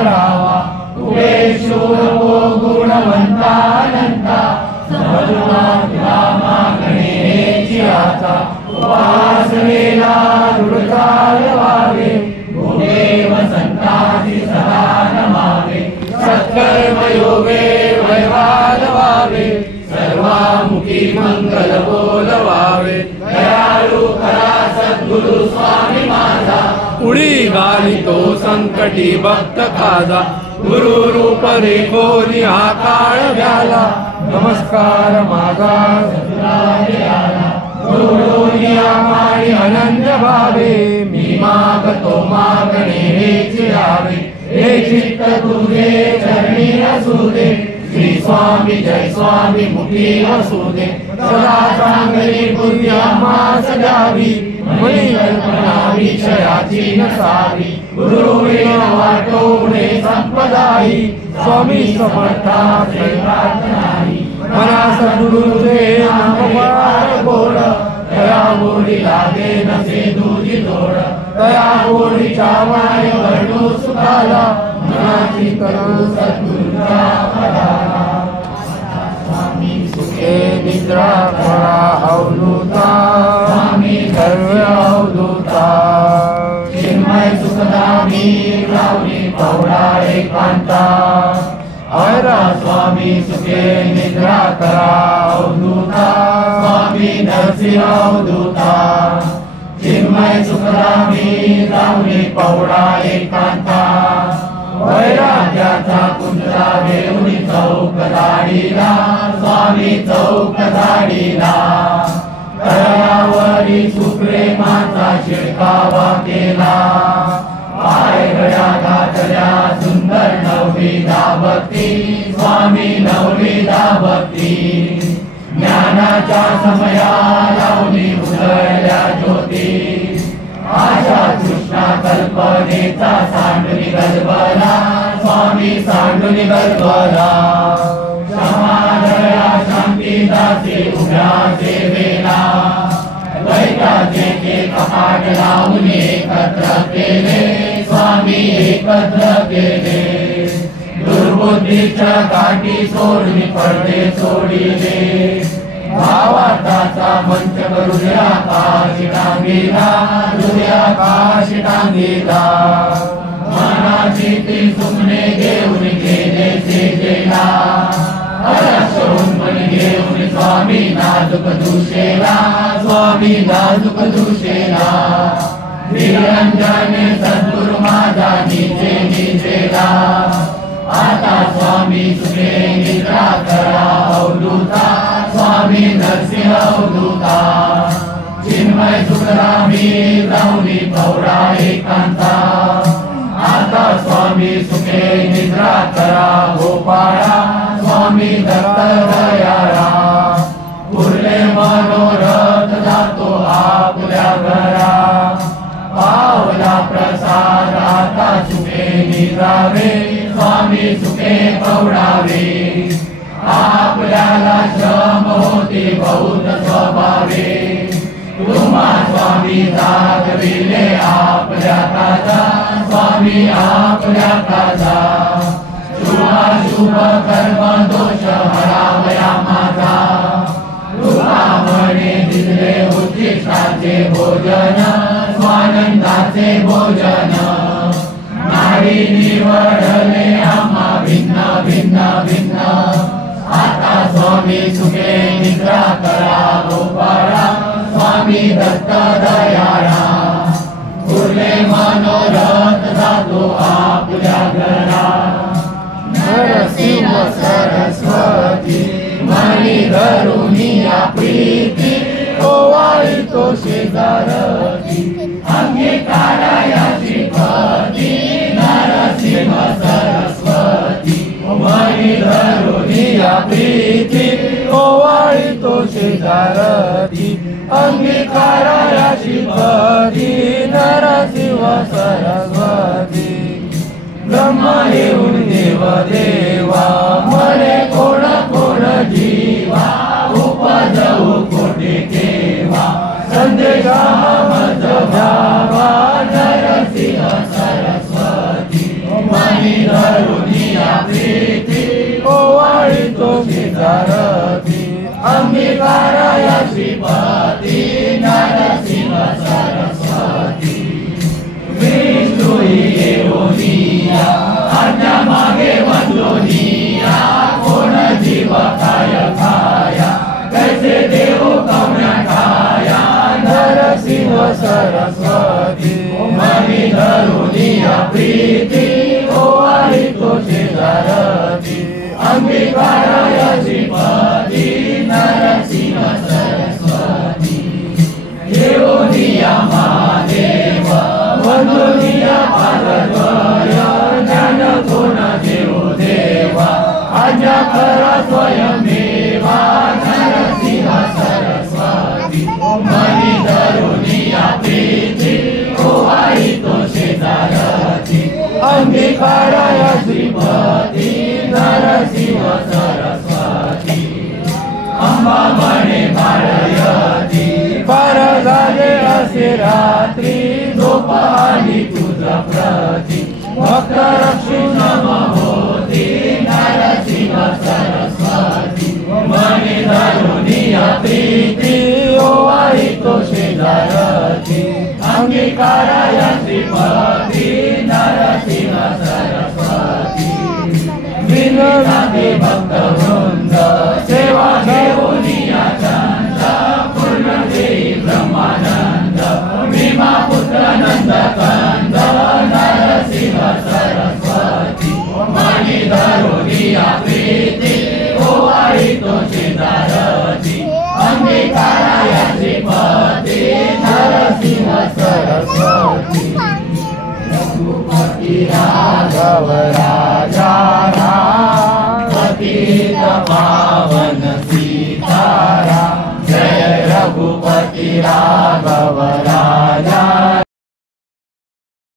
पडावा तुझे शूरको गुणवंतानंता समजुना तुला मागणे हेची आता उपासनेला दृढकाल व्हावे भूदेव संतांची सदा नमावे सत्कर्म योगे वैवाद व्हावे सर्वामुखी मंगल बोलवावे दयाळू खरा सद्गुरु स्वामी माझा उडी घालितो संकटी भक्त काजा गुरु रूप रेखोनी हा काळ व्याला नमस्कार माझा गुरुनिया माळी अनंत भावे मी मागतो मागणे हेची यावे हे चित्त तुझे चरणी असू दे श्री स्वामी जय स्वामी मुखी असू दे सदा चांगली बुद्धी आम्हास द्यावी मनी कल्पना विषयाची नसावी गुरुविण वाटोणे संपदाई स्वामी समर्था प्रार्थनाई मना सद्गुरुचे नामपार गोड तया गोडी लागे नसे दुजी जोड तया गोडीच्या माय वर्णू सुखाला मनाची करू सद्गुरूचा पदाला स्वामी सुखे निद्रा करा अवधूता स्वामी सर्व अवधूता चिन्मय सुखदामी लावणी पवडा एकांता ऐरा स्वामी सुखे निद्रा करा अवधूता स्वामी नरसिंह अवधूता चिन्मय सुखदामी लावणी पवडा एकांता वैराग्याचा कुंजरा देऊनी चौक दाढीला स्वामी चौक दाढीला तळावरी सुप्रेमाचा शिरकावा केला पाय गळ्या घातल्या सुंदर नवविधा भक्ती स्वामी नवविधा भक्ती ज्ञानाच्या समया लावणी उजळल्या ज्योती आशा कृष्णा कल्पनेचा सांडुनी गलबला स्वामी सांडुनी गलबला समाधया शांती दासी उभ्या सेवेला वैताचे के कपाट लावून एकत्र केले स्वामी एकत्र केले दुर्बुद्धीच्या काठी सोडली पडदे सोडिले भावार्थाचा मंच हृदया काशी टांगेला हृदया काशी टांगेला मनाची ती सुमने घेऊन गेले सेजेला मन घेऊन स्वामी नाजुक दुशेला स्वामी नाजुक दुशेला निरंजन सद्गुरु माझा निजे निजेला आता स्वामी सुखे निद्रा करा अवधूता स्वामी नरसिंह अवधूता चिन्मय सुखरामी लावणी पवडा एकांता आता स्वामी सुखे निद्रा करा गोपाळा स्वामी दत्तराया पुरले मनोरथ जातो आपल्या घरा पावला प्रसाद आता सुखे निद्रावे स्वामी सुखे पवडावे आपल्याला श्रम होते बहुत स्वभावे तुम्हा स्वामी जागविले आपल्या काजा स्वामी आपल्या काजा शुभ कर्म दोष हरावया माझा तुला म्हणे दिले उच्चिष्टाचे भोजन स्वानंदाचे भोजन नाडी निवडले आम्हा भिन्न भिन्न भिन्न आता स्वामी सुखे निद्रा करा गोपाळा स्वामी दत्त दयाळा पुरले मनोरथ जातो आपल्या घरा नरसिंह सरस्वती मणी धरुनिया प्रीती ओवाळी तो शेजारती अंगीकारायाची पती नरसिंह सरस्वती मणी धरुनिया प्रीती ओवाळी तो शेजारती अंगीकारायाची पती नरसिंह सरस्वती ब्रह्मा येऊन देव देवा मरे कोण कोण जीवा उपजवू कोटी केवा संदेशा मज भ्यावा नरसिंह सरस्वती मनी तुझारती अंगीकाराय श्रीपती नरसिंह सरस्वती विष्णु येऊनिया आज्ञा मागे वंदोनिया कोण जीव काय खाया कैसे देव कवना खाया नरसिंह सरस्वती मनी धरुनिया प्रीती ओवाळी तो शेजारती अंगीकाराय श्रीपती नरसिंह सरस्वती येऊनिया महादेव वंदोनिया पादद्वय ज्ञान कोण देव देवा आज्ञा करा स्वयंमेवा नरसिंह सरस्वती मनी धरुनिया प्रीती ओवाळी तो शेजारती अंगीकाराय श्रीपती नरसिंह सरस्वती अंबा म्हणे बाळयती पार झाले असे रात्री झोप आली तुझा प्रती भक्त रक्षी नम होती नरसिंह सरस्वती मनी धरुनिया प्रीती ओवाळी तो शेजारती अंगीकाराय श्रीपती नरसिंह सरस्वती विनोदी भक्त वृंद सेवा घेऊनिया चंद पूर्ण देई ब्रह्मानंद भीमा पुत्र नंद कंद नरसिंह सरस्वती मनी धरुनिया प्रीती ओवाळी तो शेजारती अंगीकाराय श्रीपती नरसिंह सरस्वती रघुपति राघव राजा राम पतित पावन सीताराम जय रघुपति राघव राजा